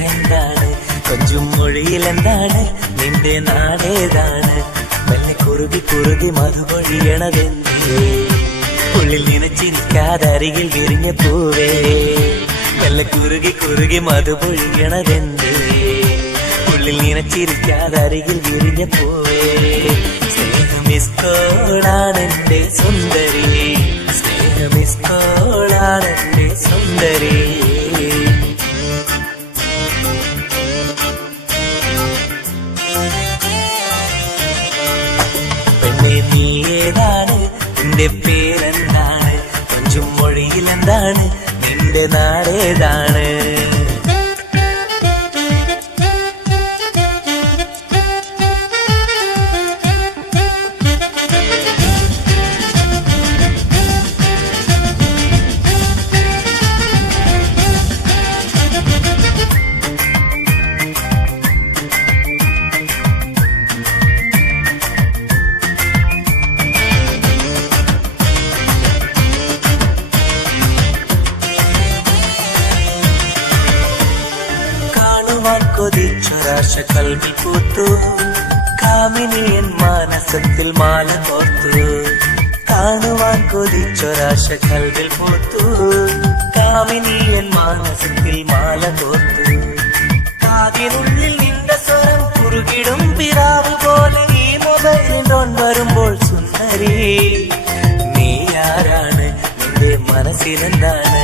പേരെന്താണ്? കൊഞ്ചും മൊഴിയിലെന്താണ്? നിന്റെ നാടേതാണ്? മെല്ലെ കുറുകി കുറുകി മധുപൊഴിയണതെന്തേ? ഉള്ളിൽ നനച്ചിരിക്കാതരികിൽ വിരിഞ്ഞ പൂവേ, മെല്ലെ കുറുകി കുറുകി മധുപൊഴിയണതെന്തേ? ഉള്ളിൽ നനച്ചിരിക്കാതരികിൽ വിരിഞ്ഞ പൂവേ, സ്നേഹമിസ്കോളാണെന്റെ സുന്ദരി, സ്നേഹമിസ്കോളാണെന്റെ സുന്ദരി. പെണ്ണെ നീ ഏതാണ്? നിന്റെ പേരെന്താണ്? കൊഞ്ചും മൊഴിയിലെന്താണ്? നിന്റെ നാടേതാണ്? കൊതിച്ചൊരാശ കൽവിൽ പൂത്തു, കാമിനിയൻ മാനസത്തിൽ മാല കോർത്തു. കാണുവാൻ കൊതിച്ചൊരാശ കൽവിൽ പൂത്തു, കാമിനിയൻ മാനസത്തിൽ മാല കോർത്തു. കാതിനുള്ളിൽ നിന്റെ സ്വരം കുറുകിടും പിറാവ് പോലെ ഈ മൊബൈലിൽ ഡോൺ വരുമ്പോൾ സുന്ദരി നീ ആരാണ്? നിന്റെ മനസ്സിലെന്താണ്?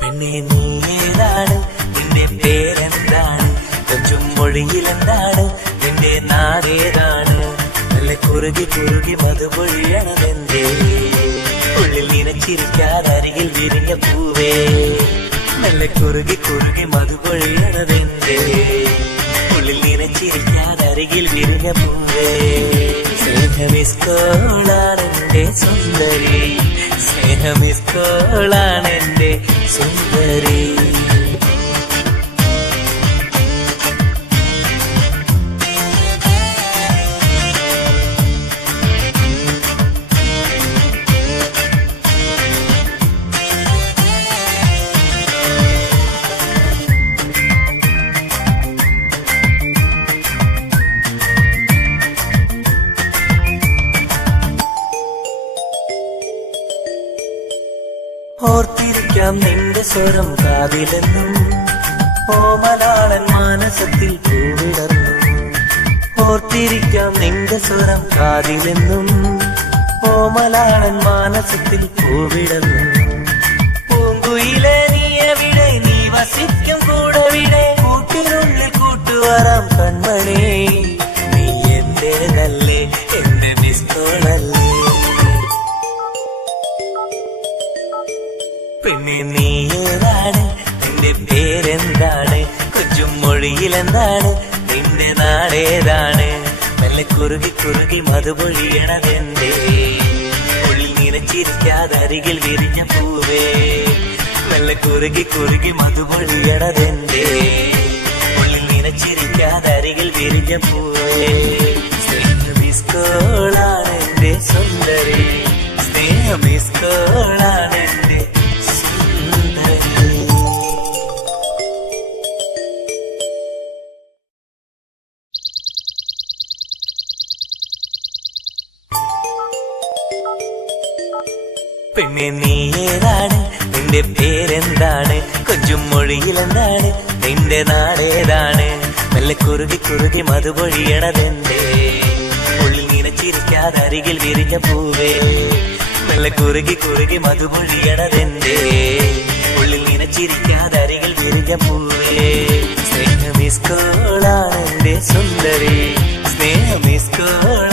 പെണ്ണെ നീ ഏതാണ്? നിന്റെ പേരെന്താണ്? കൊഞ്ചും മൊഴിയിലെന്താണ്? നിന്റെ നാടേതാണ്? നല്ല കുറുകി കുറുകി മധുപൊഴിയണതെന്തേ? ഉള്ളിൽ നനച്ചിരിക്കാതരികിൽ വിരിഞ്ഞ പൂവേ, നല്ല കുറുകി കുറുകി മധുപൊഴിയണതെന്തേ? ഉള്ളിൽ നനച്ചിരിക്കാതരികിൽ വിരിഞ്ഞ പൂവേ, സ്നേഹമിസ്കോളാണെന്റെ സുന്ദരി, സ്നേഹമിസ്കോളാണെന്റെ സുന്ദരി. ഓർത്തിരിക്കാം നിന്റെ സ്വരം കാതിലെന്നും, ഓമലാളൻ മാനസത്തിൽ പൂവിടർന്നു. ഓർത്തിരിക്കാം നിന്റെ സ്വരം കാതിലെന്നും, ഓമലാളൻ മാനസത്തിൽ പൂവിടർന്നു. പൂങ്കുയിലെ നീ എവിടെ? നീ വസിക്കും കൂടെവിടെ? കൂട്ടിനുള്ളിൽ കൂട്ടുവരാം കൺമണി, നീ എന്റേതല്ലേ? എന്റെ മിസ്കോളല്ലേ? പെണ്ണെ നീ ഏതാണ്? നിന്റെ പേരെന്താണ്? കൊഞ്ചും മൊഴിയിലെന്താണ്? നിന്റെ നാടേതാണ്? മെല്ലെ കുറുകി കുറുകി മധുപൊഴിയണതെന്തേ? ഉള്ളിൽ നനച്ചിരിക്കാതരികിൽ വിരിഞ്ഞ പൂവേ, മെല്ലെ കുറുകി കുറുകി മധുപൊഴിയണതെന്തേ? ഉള്ളിൽ നനച്ചിരിക്കാതരികിൽ വിരിഞ്ഞ പൂവേ, സ്നേഹമിസ്കോളാണെന്റെ സുന്ദരി, സ്നേഹമിസ്കോളാണെന്റെ പെണ്ണെ നീ ഏതാണ്? നിന്റെ പേരെന്താണ്? കൊഞ്ചും മൊഴിയിലെന്താണ്? നിന്റെ നാടേതാണ്? മെല്ലെ കുറുകി കുറുകി മധുപൊഴിയണതെന്തേ? ഉള്ളിൽ നനച്ചിരിക്കാതരികിൽ വിരിഞ്ഞ പൂവേ, മെല്ലെ കുറുകി കുറുകി മധുപൊഴിയണതെന്തേ? ഉള്ളിൽ നനച്ചിരിക്കാതരികിൽ വിരിഞ്ഞ പൂവേ, സ്നേഹമിസ്കോളാണെന്റെ സുന്ദരി, സ്നേഹമിസ്കോള